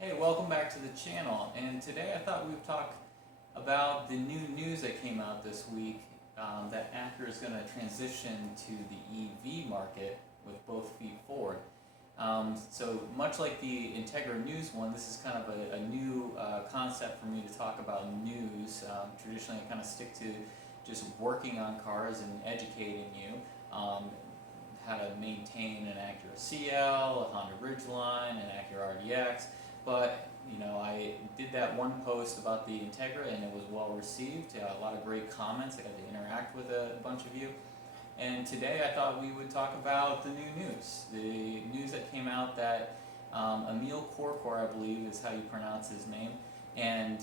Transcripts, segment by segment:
Hey, welcome back to the channel. And today I thought we'd talk about the new news that came out this week that Acura is going to transition to the EV market with both feet forward. So much like the Integra news one, this is kind of a new concept for me to talk about news. Traditionally, I kind of stick to just working on cars and educating you. How to maintain an Acura CL, a Honda Ridgeline, an Acura RDX. But I did that one post about the Integra, and it was well received. A lot of great comments. I got to interact with a bunch of you. And today I thought we would talk about the new news. The news that came out that Emil Korkor, I believe is how you pronounce his name, and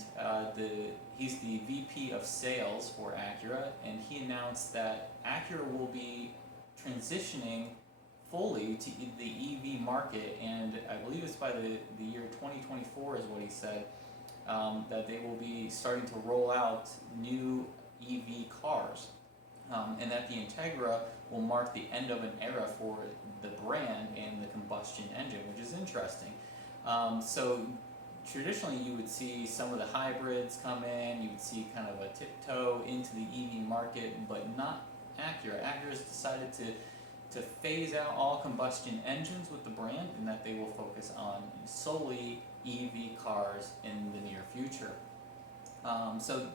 he's the VP of Sales for Acura, and he announced that Acura will be transitioning fully to the EV market, and I believe it's by the year 2024 is what he said, that they will be starting to roll out new EV cars, and that the Integra will mark the end of an era for the brand and the combustion engine, which is interesting. So traditionally you would see some of the hybrids come in, you would see kind of a tiptoe into the EV market, but not Acura. Acura's decided to phase out all combustion engines with the brand, and that they will focus on solely EV cars in the near future. So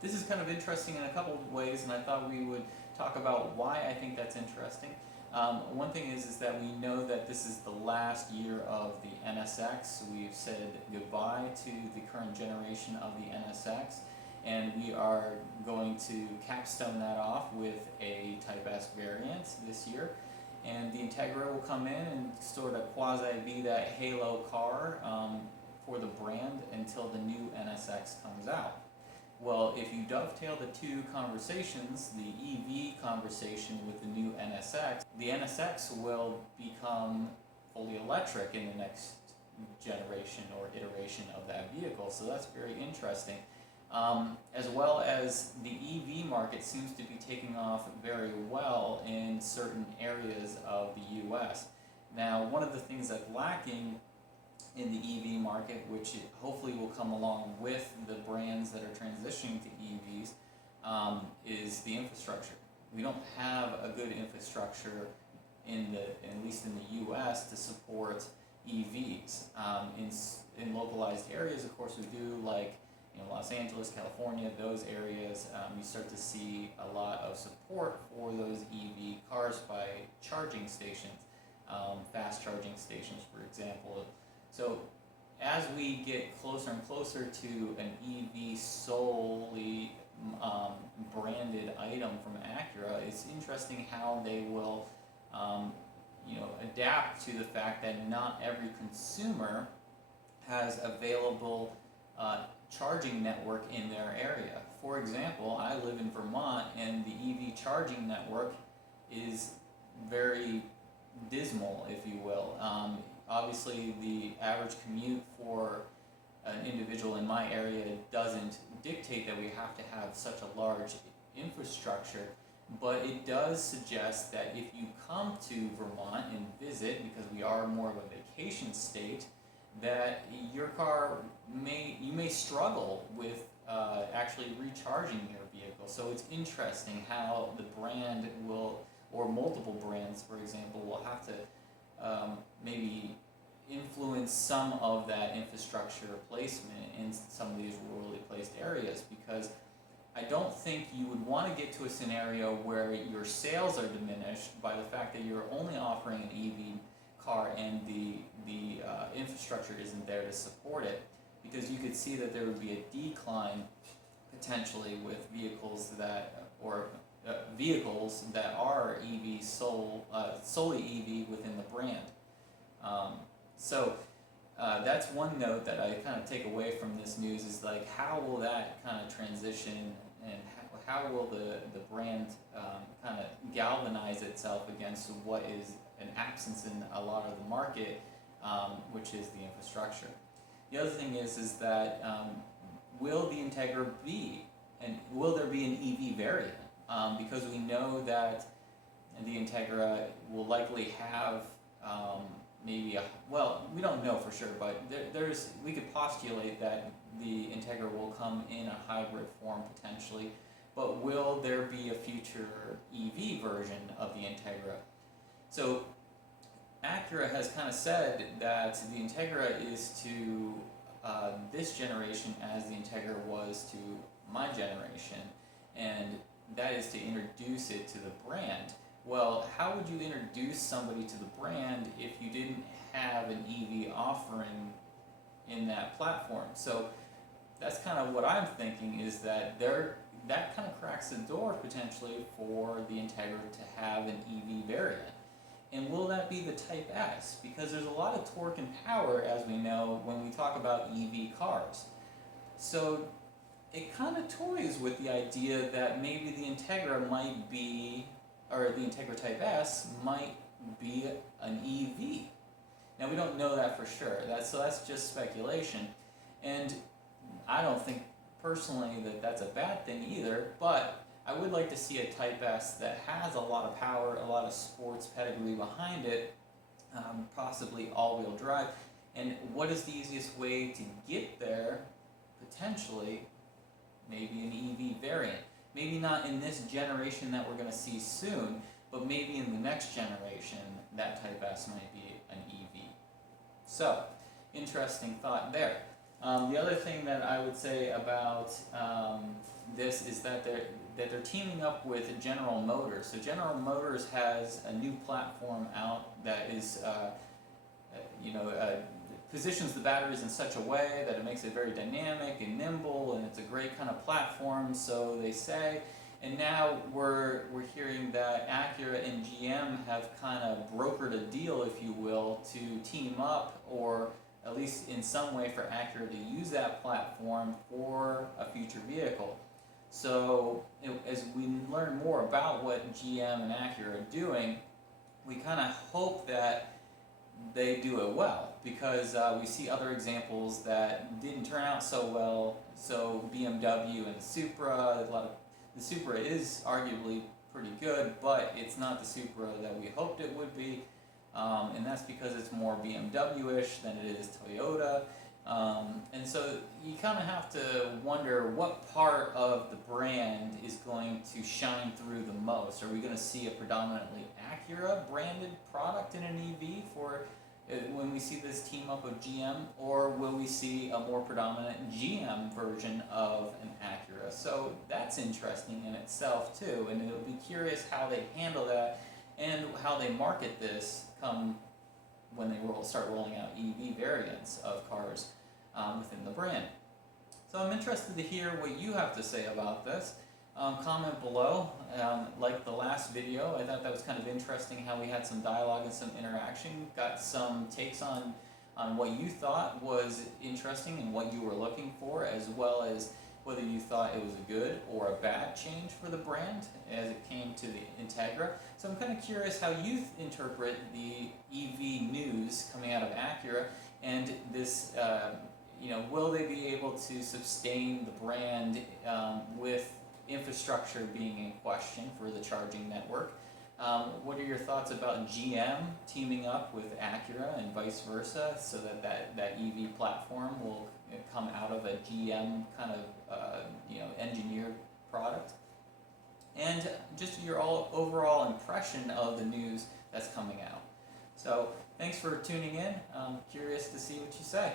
this is kind of interesting in a couple of ways, and I thought we would talk about why I think that's interesting. One thing is that we know that this is the last year of the NSX. We've said goodbye to the current generation of the NSX, and we are going to capstone that off with a Type S variant this year. And the Integra will come in and sort of quasi be that halo car for the brand until the new NSX comes out. Well, if you dovetail the two conversations, the EV conversation with the new NSX, the NSX will become fully electric in the next generation or iteration of that vehicle. So that's very interesting. As well as the EV market seems to be taking off very well in certain areas of the US. Now, one of the things that's lacking in the EV market, which hopefully will come along with the brands that are transitioning to EVs, is the infrastructure. We don't have a good infrastructure at least in the US, to support EVs. In localized areas, of course, we do, like Los Angeles, California, those areas, you start to see a lot of support for those EV cars by charging stations, fast charging stations, for example. So as we get closer and closer to an EV solely branded item from Acura, it's interesting how they will adapt to the fact that not every consumer has available charging network in their area. For example, I live in Vermont, and the EV charging network is very dismal, if you will. Obviously, the average commute for an individual in my area doesn't dictate that we have to have such a large infrastructure, but it does suggest that if you come to Vermont and visit, because we are more of a vacation state, that your car you may struggle with actually recharging your vehicle. So it's interesting how the brand will, or multiple brands, for example, will have to maybe influence some of that infrastructure placement in some of these rurally placed areas, because I don't think you would want to get to a scenario where your sales are diminished by the fact that you're only offering an EV car and the infrastructure isn't there to support it, because you could see that there would be a decline potentially with vehicles that are solely EV within the brand. That's one note that I kind of take away from this news, is like, how will that kind of transition, and how will the brand kind of galvanize itself against what is an absence in a lot of the market, which is the infrastructure. The other thing is that will the Integra will there be an EV variant? Because we know that the Integra will likely have maybe well, we don't know for sure, but we could postulate that the Integra will come in a hybrid form potentially, but will there be a future EV version of the Integra? So Acura has kind of said that the Integra is to this generation as the Integra was to my generation, and that is to introduce it to the brand. Well, how would you introduce somebody to the brand if you didn't have an EV offering in that platform? So that's kind of what I'm thinking, is that that kind of cracks the door potentially for the Integra to have an EV variant. And will that be the Type S? Because there's a lot of torque and power, as we know, when we talk about EV cars. So it kind of toys with the idea that maybe the Integra might be, or the Integra Type S might be an EV. Now we don't know that for sure. So that's just speculation. And I don't think personally that that's a bad thing either, but I would like to see a Type S that has a lot of power, a lot of sports pedigree behind it, possibly all-wheel drive. And what is the easiest way to get there? Potentially, maybe an EV variant. Maybe not in this generation that we're going to see soon, but maybe in the next generation, that Type S might be an EV. So, interesting thought there. The other thing that I would say about this is that they're teaming up with General Motors. So General Motors has a new platform out that is, positions the batteries in such a way that it makes it very dynamic and nimble, and it's a great kind of platform, so they say. And now we're hearing that Acura and GM have kind of brokered a deal, if you will, to team up, or at least in some way for Acura to use that platform for a future vehicle. So as we learn more about what GM and Acura are doing, we kind of hope that they do it well, because we see other examples that didn't turn out so well. So BMW and the Supra, the Supra is arguably pretty good, but it's not the Supra that we hoped it would be, and that's because it's more BMW-ish than it is Toyota. And so you kind of have to wonder what part of the brand is going to shine through the most. Are we going to see a predominantly Acura branded product in an EV when we see this team up of GM, or will we see a more predominant GM version of an Acura? So that's interesting in itself too, and it'll be curious how they handle that and how they market this come when they start rolling out EV variants of cars within the brand. So I'm interested to hear what you have to say about this. Comment below. Like the last video, I thought that was kind of interesting how we had some dialogue and some interaction, got some takes on what you thought was interesting and what you were looking for, as well as whether you thought it was a good or a bad change for the brand as it came to the Integra. So I'm kind of curious how you interpret the EV news coming out of Acura, and this, will they be able to sustain the brand with infrastructure being in question for the charging network? What are your thoughts about GM teaming up with Acura and vice versa, so that EV platform will come out of a GM kind of engineered product? And just your overall impression of the news that's coming out. So thanks for tuning in. I'm curious to see what you say.